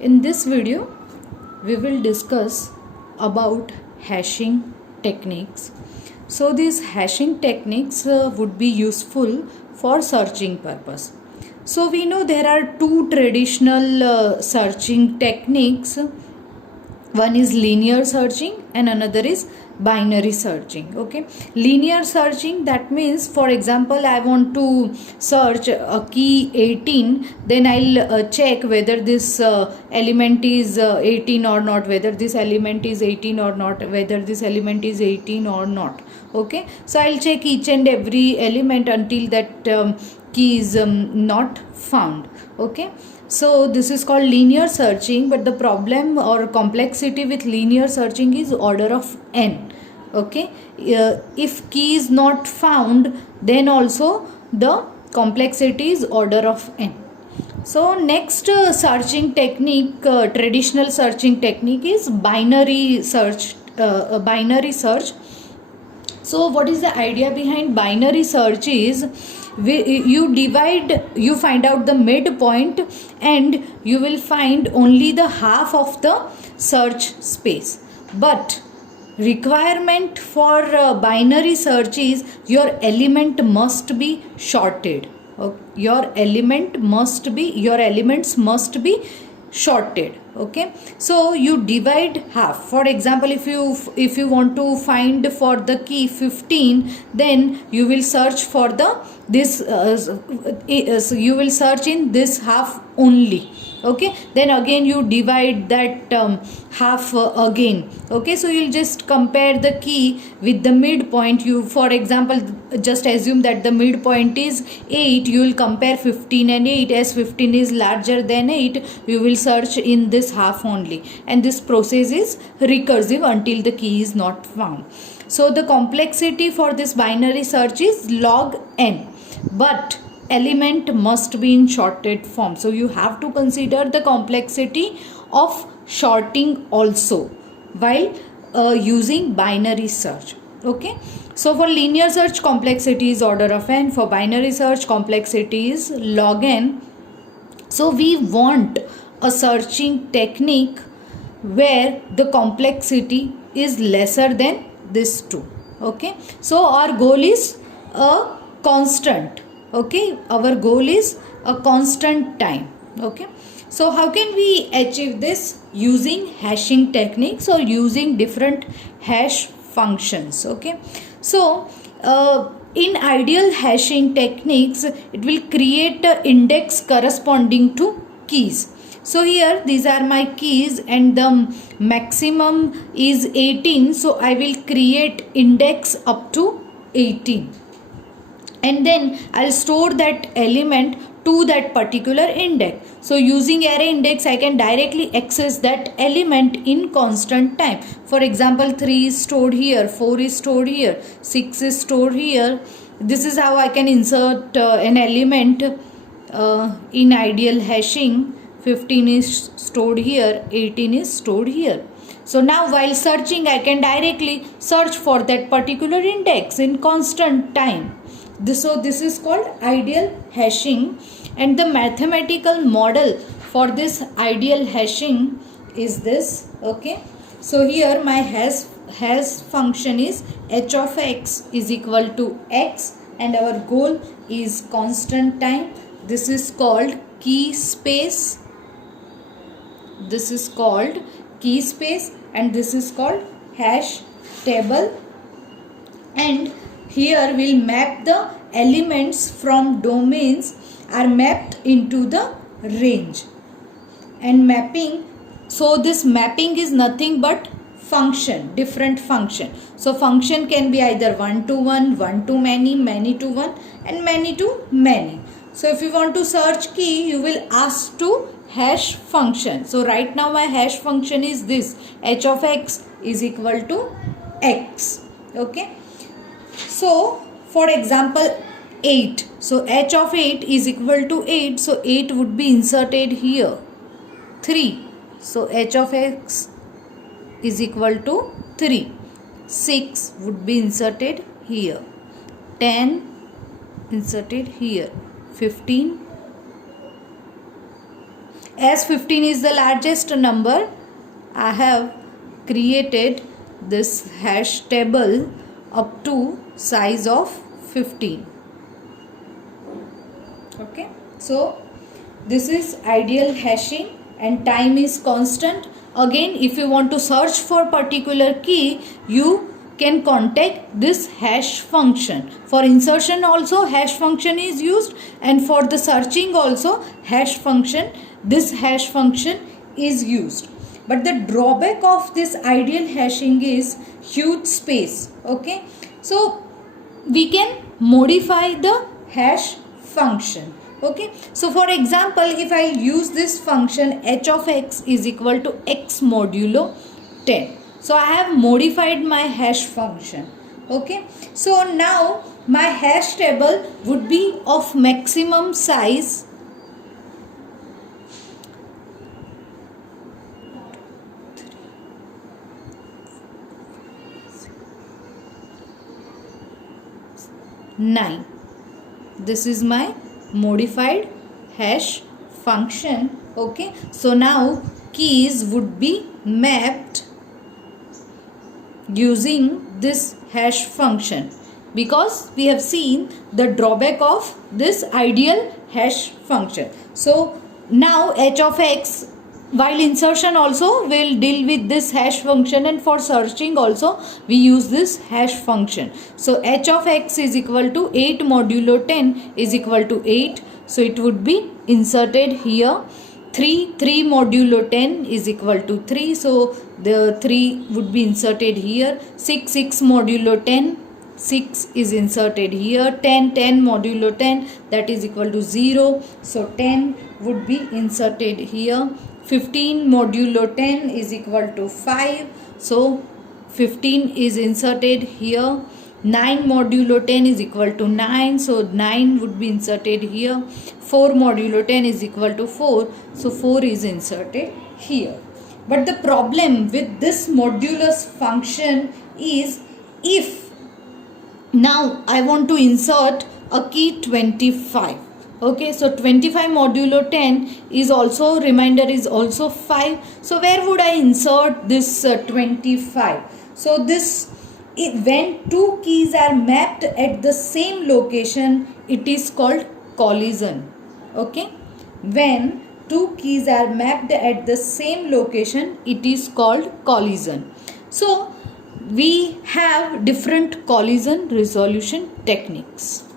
In this video, we will discuss about hashing techniques. So these hashing techniques would be useful for searching purpose. So we know there are two traditional searching techniques. One is linear searching and another is binary searching. Okay, linear searching, that means, for example, I want to search a key 18, then I'll check whether this element is 18 or not, whether this element is 18 or not, whether this element is 18 or not. Okay, so I'll check each and every element until that key is not found. Okay, so this is called linear searching, but the problem or complexity with linear searching is order of n. Okay, if key is not found, then also the complexity is order of n. So next searching technique, traditional searching technique, is binary search. Binary search. So what is the idea behind binary search is, you find out the midpoint and you will find only the half of the search space. But requirement for binary search is your element must be shorted. Your elements must be shorted. Okay, so you divide half. For example, if you want to find for the key 15, then you will search for you will search in this half only. Okay, then again you divide that half again. Okay, so you'll just compare the key with the midpoint. You, for example, just assume that the midpoint is 8, you will compare 15 and 8. As 15 is larger than 8, you will search in this half only, and this process is recursive until the key is not found. So the complexity for this binary search is log n, but element must be in shorted form. So you have to consider the complexity of shorting also while using binary search. Okay, so for linear search, complexity is order of n. For binary search, complexity is log n. So we want a searching technique where the complexity is lesser than this two. Okay, so our goal is a constant. Okay, our goal is a constant time. Okay, so how can we achieve this? Using hashing techniques or using different hash functions. Okay, so in ideal hashing techniques, it will create an index corresponding to keys. So here these are my keys and the maximum is 18, so I will create index up to 18, and then I'll store that element to that particular index. So using array index, I can directly access that element in constant time. For example, 3 is stored here, 4 is stored here, 6 is stored here. This is how I can insert an element in ideal hashing. 15 is stored here, 18 is stored here. So now while searching, I can directly search for that particular index in constant time. So this is called ideal hashing, and the mathematical model for this ideal hashing is this. Okay, so here my hash function is h of x is equal to x, and our goal is constant time. This is called key space. This is called key space, and this is called hash table. And here we'll map the elements from domains are mapped into the range, and mapping, so this mapping is nothing but function, different function. So function can be either one to one, one to many, many to one, and many to many. So if you want to search key, you will ask to hash function. So right now my hash function is this, h of x is equal to x. Okay, so for example 8, so h of 8 is equal to 8, so 8 would be inserted here. 3, so h of x is equal to 3. 6 would be inserted here. 10 inserted here. 15 as 15 is the largest number, I have created this hash table up to size of 15. Okay, so this is ideal hashing and time is constant. Again, if you want to search for particular key, you can contact this hash function. For insertion also hash function is used, and for the searching also this hash function is used. But the drawback of this ideal hashing is huge space. Okay, so we can modify the hash function. Okay, so for example, if I use this function h of x is equal to x modulo 10, so I have modified my hash function. Okay, so now my hash table would be of maximum size 9. This is my modified hash function. Okay, so now keys would be mapped using this hash function, because we have seen the drawback of this ideal hash function. So now h of x, while insertion also will deal with this hash function, and for searching also we use this hash function. So h of x is equal to 8 modulo 10 is equal to 8, so it would be inserted here. 3 modulo 10 is equal to 3, so the 3 would be inserted here. 6 modulo 10, 6 is inserted here. 10 modulo 10, that is equal to 0, so 10 would be inserted here. 15 modulo 10 is equal to 5, so 15 is inserted here. 9 modulo 10 is equal to 9, so 9 would be inserted here. 4 modulo 10 is equal to 4, so 4 is inserted here. But the problem with this modulus function is, if now I want to insert a key 25, okay, so 25 modulo 10 is also, remainder is also 5, so where would I insert this 25? So this, when two keys are mapped at the same location, it is called collision. Okay, when two keys are mapped at the same location, it is called collision. So we have different collision resolution techniques.